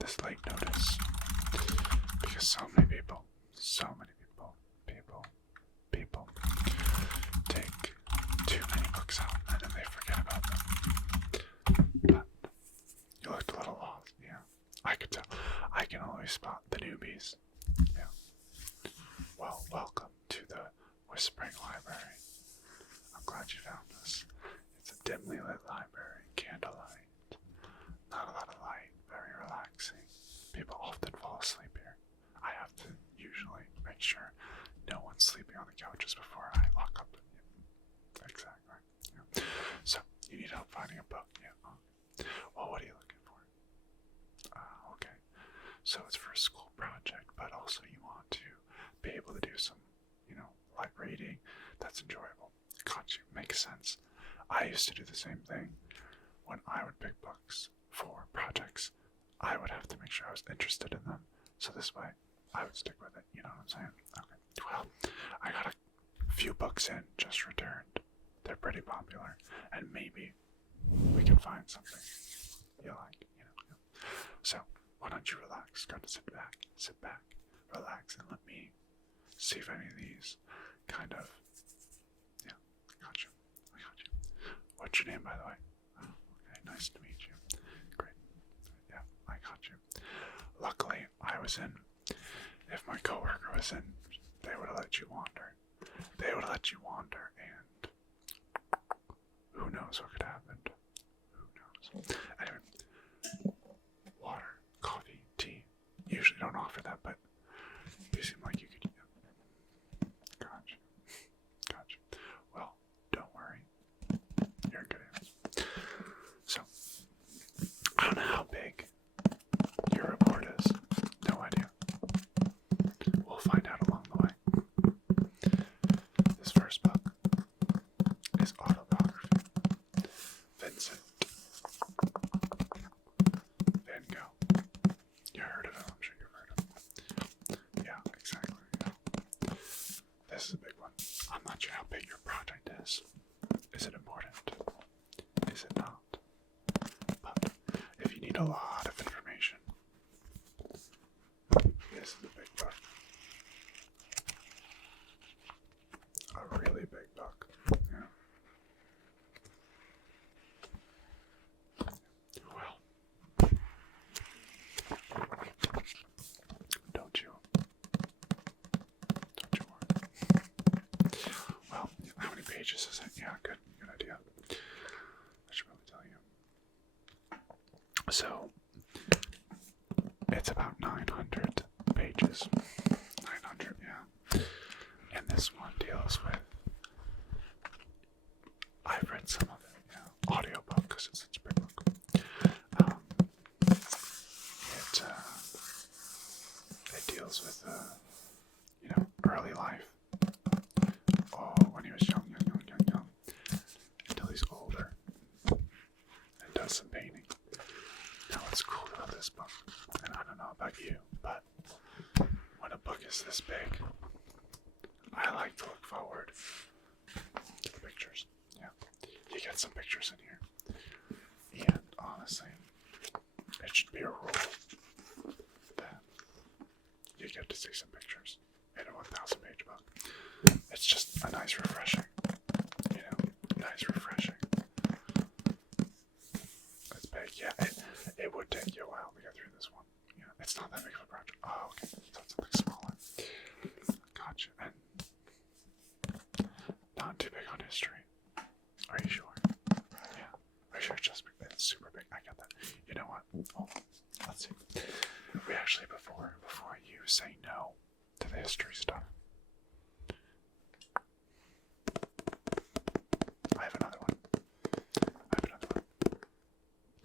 this late notice because so many people take too many books out and then they forget about them. But you looked a little lost, yeah. I could tell. I can always spot the newbies. Yeah. Well, welcome to the Whispering Library. I'm glad you found us. It's a dimly lit library, candlelight. Not a lot of light, very relaxing. People often fall asleep here. I have to usually make sure no one's sleeping on the couches before I lock up. Yeah. Exactly. Yeah. So, you need help finding a book. Yeah. Well, what are you looking for? Okay. So it's for a school project, but also you want to be able to do some, light reading that's enjoyable. Got you. Makes sense. I used to do the same thing when I would pick books for projects. I would have to make sure I was interested in them. So this way, I would stick with it. You know what I'm saying? Okay. Well, I got a few books in, just returned. They're pretty popular. And maybe we can find something you like, So, why don't you relax? Go to sit back, relax, and let me see if any of these kind of, yeah, I got you. What's your name, by the way? Oh, okay, nice to meet you. Great. Yeah, I got you. Luckily, I was in. If my coworker was in, they would have let you wander. And who knows what could happen. Who knows? Anyway, water, coffee, tea. Usually don't offer that, but you seem like you could. Gotcha. Well, don't worry. You're in good hands. So, I don't know how big your report is. No idea. We'll find out along the way. This first book is autobiography. Vincent Van Gogh. You heard of him? I'm sure you've heard of him. Yeah, exactly. Yeah. This is a big one. I'm not sure how big your project is. Is it important? Is it not? But if you need a lot of information, this is a big book. A really big book. Yeah. Well, don't you worry. Well, how many pages is it? Yeah, good idea. I should probably tell you. So, it's about 900 pages. 900, yeah. And this one deals with, I've read some of it, yeah, audiobook, because it's such a big book. It deals with, early life. Oh, when he was young, until he's older, and does some painting. Now, what's cool about this book, and I don't know about you, but when a book is this big, I like to look forward to the pictures. Yeah, you get some pictures in here, and honestly, it should be a rule that you get to see some pictures in a 1,000-page book. It's just a nice refreshing, It's big, yeah. It would take you a while to get through this one. Yeah, it's not that big of a project. Oh, okay, so it's something smaller. Gotcha. And not too big on history. Are you sure? Yeah. Are you sure it's super big? I get that. You know what? Oh, let's see. We actually, before you say no to the history stuff, I have another one.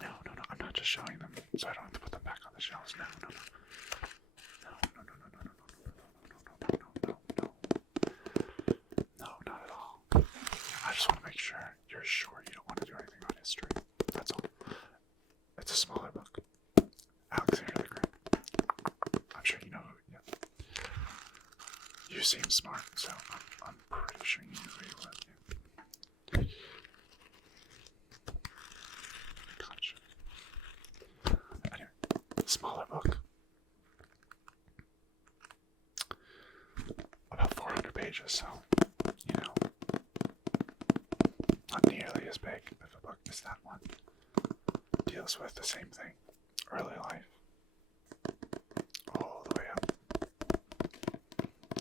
No, I'm not just showing them so I don't have to put them back on the shelves. No. No, not at all. I just want to make sure you're sure you don't want to do anything on history. That's all. It's a smaller book. Alexander the Great. I'm sure you know who, yeah. You seem smart, so I'm pretty sure you knew who he was. Yeah. Gotcha. Anyway, Smaller book. About 400 pages, so, you know, not nearly as big of a book as that one. Deals with the same thing. Early life. All the way up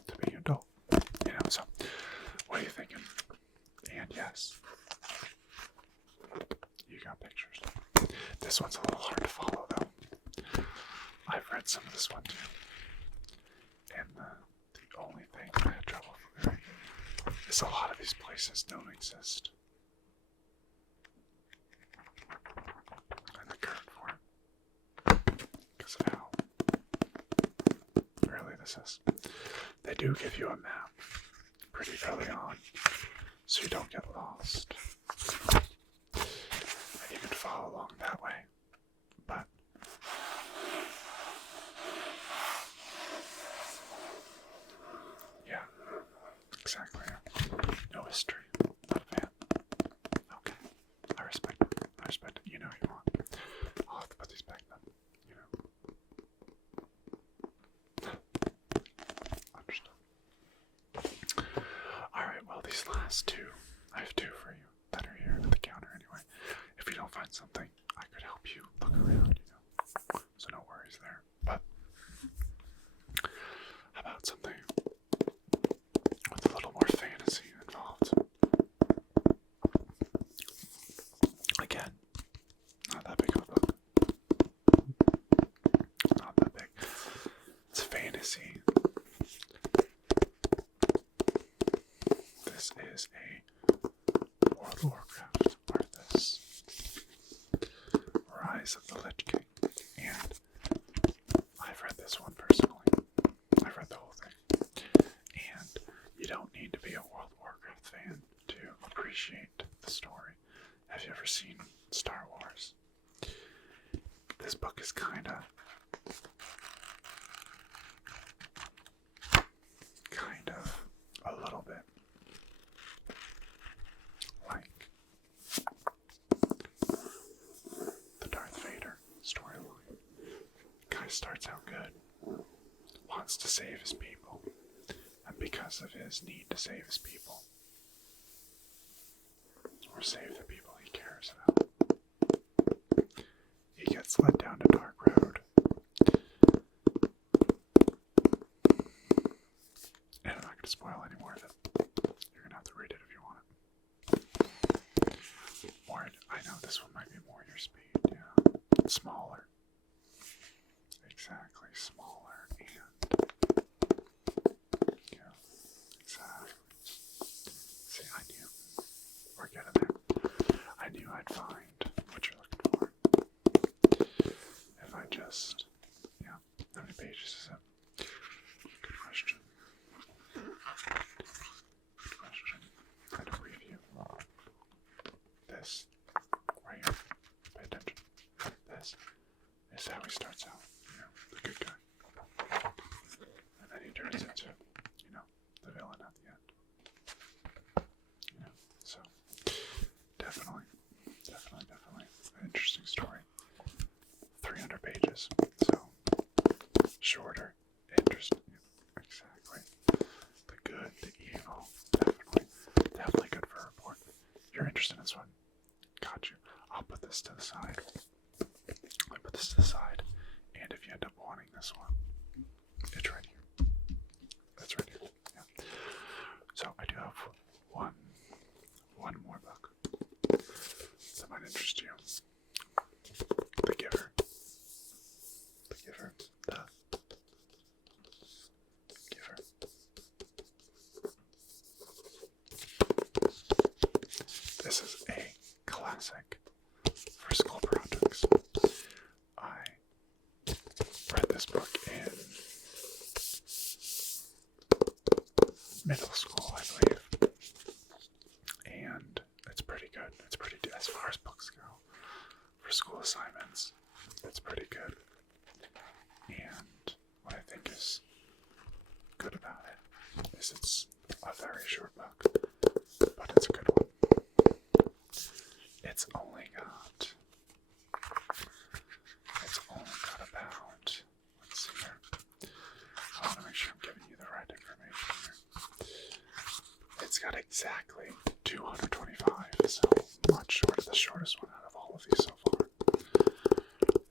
to being adult. You know, so, what are you thinking? And yes, you got pictures. This one's a little hard to follow, though. I've read some of this one, too. And the only thing I had trouble with is a lot of these places don't exist. In the current form. Because of how early this is. They do give you a map pretty early on, so you don't get lost. And you can follow along that way. But yeah, exactly. No history. Not a fan. Okay. I respect it. I respect it. You know you want. I'll have to put these back then. You know. Understood. Alright, well, these last two, I have two for you that are here at the counter anyway. If you don't find something, I could help you look around, you know. So no worries there. But how about something with a little more fantasy involved? Again, not that big of a book. Not that big. It's fantasy. This is a World of Warcraft Arthas. Rise of the Lich King. And I've read this one personally. I've read the whole thing. And you don't need to be a World of Warcraft fan to appreciate the story. Have you ever seen Star Wars? This book is kind of a little bit like the Darth Vader storyline. Guy starts out good, wants to save his people, and because of his need to save his people, or save the people he cares about, he gets led down a dark road. And I'm not going to spoil any more of it. You're going to have to read it if you want it. More, I know this one might be more your speed, yeah. Smaller. Exactly, smaller, and yeah, exactly. See, I knew. We're getting there. I knew I'd find what you're looking for. If I just, yeah, how many pages is it? Good question. Good question. And a review. This, right here, pay attention. This is how he starts out, you know, the good guy. And then he turns into, you know, the villain at the end. You know, so, definitely an interesting story. 300 pages, so, shorter, interesting, exactly. The good, the evil, definitely good for a report. You're interested in this one? Got you. I'll put this to the side. And if you end up wanting this one, it's right here. That's right here. Yeah. So I do have one more book that might interest you. The Giver. The Giver. This is a classic for school projects. I read this book in middle school, I believe. And it's pretty good. It's pretty, as far as books go, for school assignments, it's pretty good. And what I think is good about it is it's a very short book, but it's a good one. It's only got about 225, so much short of the shortest one out of all of these so far.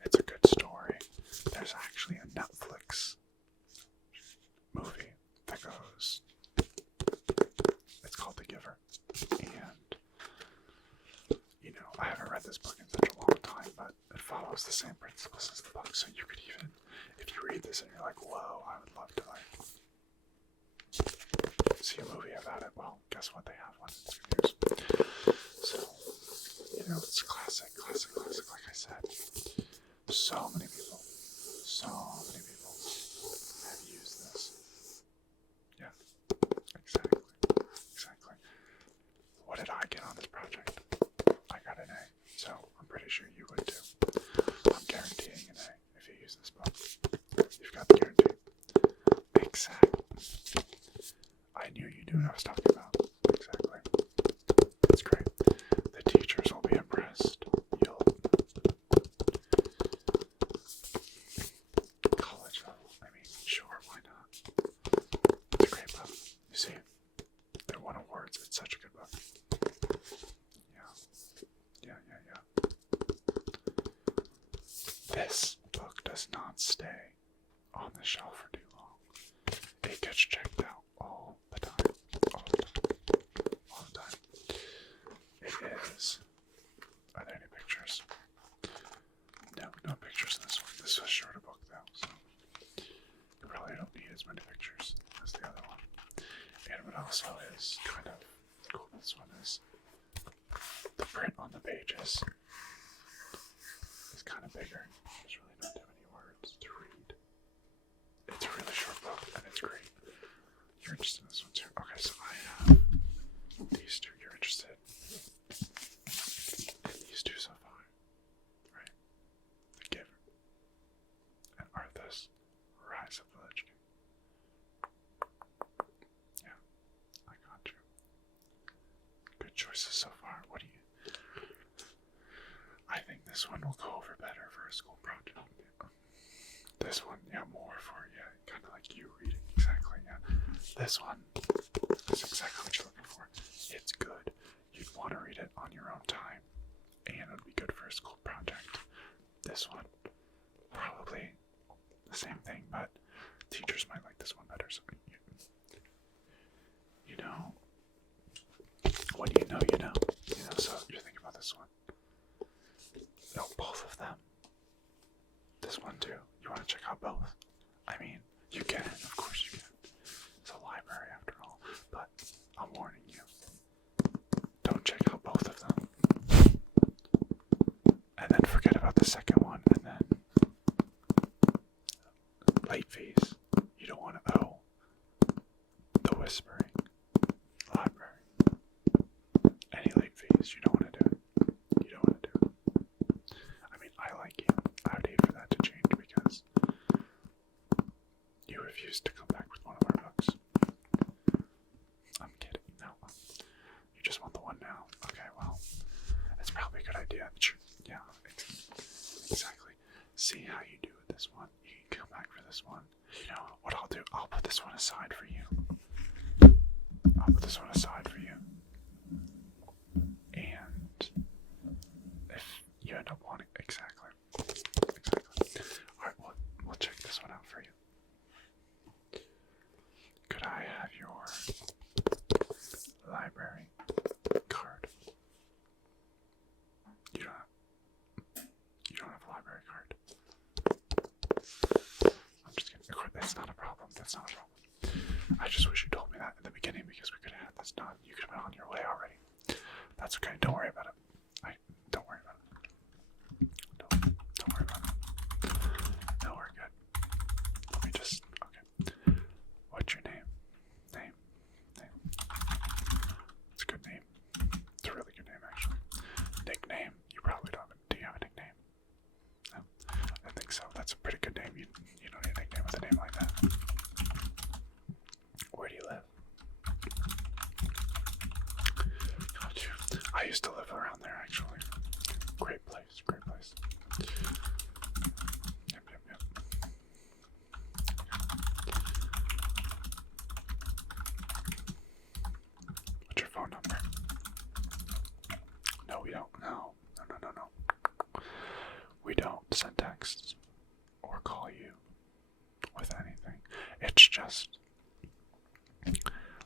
It's a good story. There's actually a Netflix movie that goes, it's called The Giver, and, you know, I haven't read this book in such a long time, but it follows the same principles as the book, so you could even, if you read this and you're like, whoa, I would love to, like, see a movie about it, well, guess what, they have one. It's good news. So, you know, it's classic, like I said. So many people have used this. Yeah, exactly. What did I get on this project? I got an A, so I'm pretty sure you would too. I'm guaranteeing an A if you use this book. You've got the guarantee. Exactly. I knew you knew what I was talking about. Exactly. It's great. The teachers will be impressed. College level. I mean, sure, why not? It's a great book. You see, they won awards. It's such a good book. Yeah. This book does not stay on the shelf for too long. It gets checked out all the time. It is. Are there any pictures? No pictures in this one. This was a shorter book though, so you probably don't need as many pictures as the other one. And what also is kind of cool, this one is the print on the pages is kind of bigger. There's really not too many words to read. It's a really short book and it's great. You're interested in this one too? Okay, so I have these two. You're interested in these two so far, right? The Giver and Arthas, Rise of the Lich King. Yeah, I got you. Good choices so far. What do you? I think this one will go over better for a school project. This one, yeah, more for, yeah, kind of like you reading. Exactly, yeah. This one is exactly what you're looking for. It's good. You'd want to read it on your own time, and it would be good for a school project. This one, probably the same thing, but teachers might like this one better. So, you know, what do you know, you know. So you're thinking about this one. No, both of them. This one too. You want to check out both? I mean, you can, of course you can. It's a library after all. But I'm warning you. Don't check out both of them. And then forget about the second one. And then late fees. You don't want to owe the Whispering Library any late fees. You don't want to do it. I mean, I like you. I would hate for that to change because you refused to come back with one of our books. I'm kidding. No. You just want the one now. Okay, well, it's probably a good idea. Yeah, exactly. See how you do with this one. You can come back for this one. You know what I'll do? I'll put this one aside for you. And if you end up wanting, exactly. Alright, we'll check this one out for you. Could I have your library card? You don't have a library card. I'm just kidding. That's not a problem. I just wish you told me that in the beginning because we could have had this done. You could have been on your way already. That's okay. Don't worry about it. Don't worry about it. Don't worry about it. No, we're good. Let me just, okay. What's your name? Name. It's a good name. It's a really good name, actually. Nickname. You probably don't have do you have a nickname? No? I think so. That's a pretty good name. You don't need a nickname with a name like that. Where do you live? Got you. I used to live around just,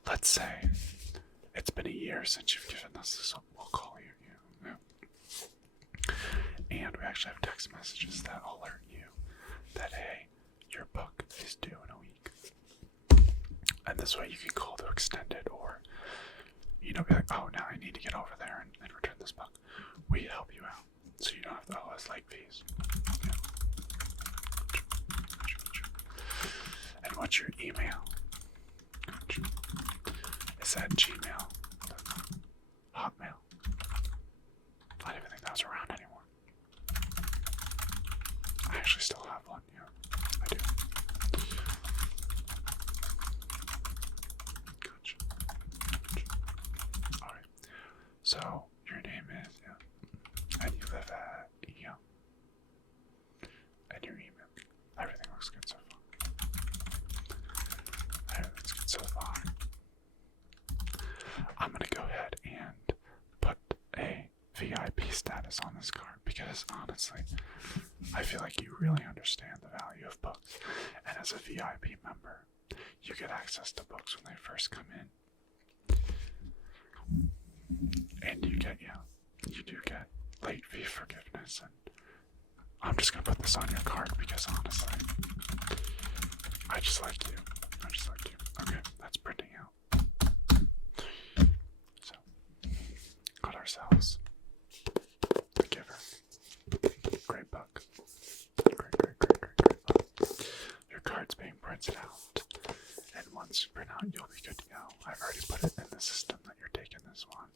let's say it's been a year since you've given us this, so we'll call you. And we actually have text messages that alert you that, hey, your book is due in a week. And this way you can call to extend it, or, be like, oh, now I need to get over there and return this book. We help you out, so you don't have to owe us late fees. Yeah. And what's your email? Is that Gmail? Hotmail? I didn't even think that was around anymore. I actually still have one, yeah. I do. Gotcha. Alright. So, your name is, yeah. And you live at, yeah. And your email. Everything looks good so far. Everything's good so far. I'm gonna go ahead and put a VIP status on this card because honestly, I feel like you really understand the value of books. And as a VIP member, you get access to books when they first come in. And you do get late fee forgiveness. And I'm just gonna put this on your card because honestly, I just like you. Okay, that's printing out. So, got ourselves The Giver. Great book. Great book. Your card's being printed out. And once you print out, you'll be good to go. I've already put it in the system that you're taking this one.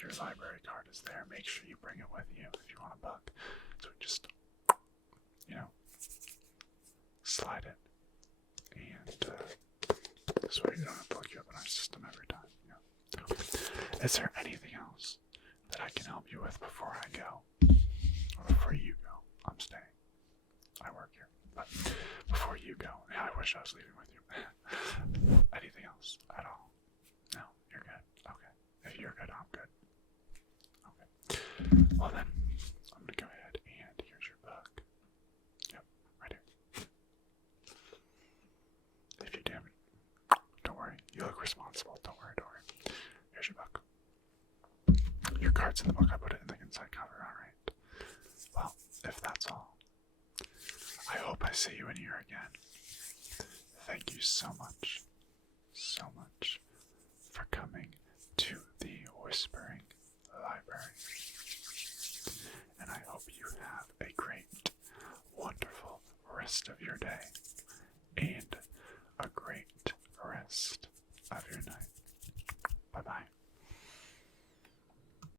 Your library card is there. Make sure you bring it with you if you want a book. So just, slide it. And this way you don't have to look you up in our system every time. Yeah. Is there anything else that I can help you with before I go? Or before you go? I'm staying. I work here. But before you go, yeah, I wish I was leaving with you. Anything else at all? No, you're good. Okay. If you're good, I'm good. Okay. Well then, I'm gonna go ahead and here's your book. Yep, right here. If you damage, don't worry. You look responsible. Don't worry. Here's your book. Your card's in the book. I put it in the inside cover. Alright. Well, if that's all, I hope I see you in here again. Thank you so much for coming to the Whispering Library. And I hope you have a great, wonderful rest of your day.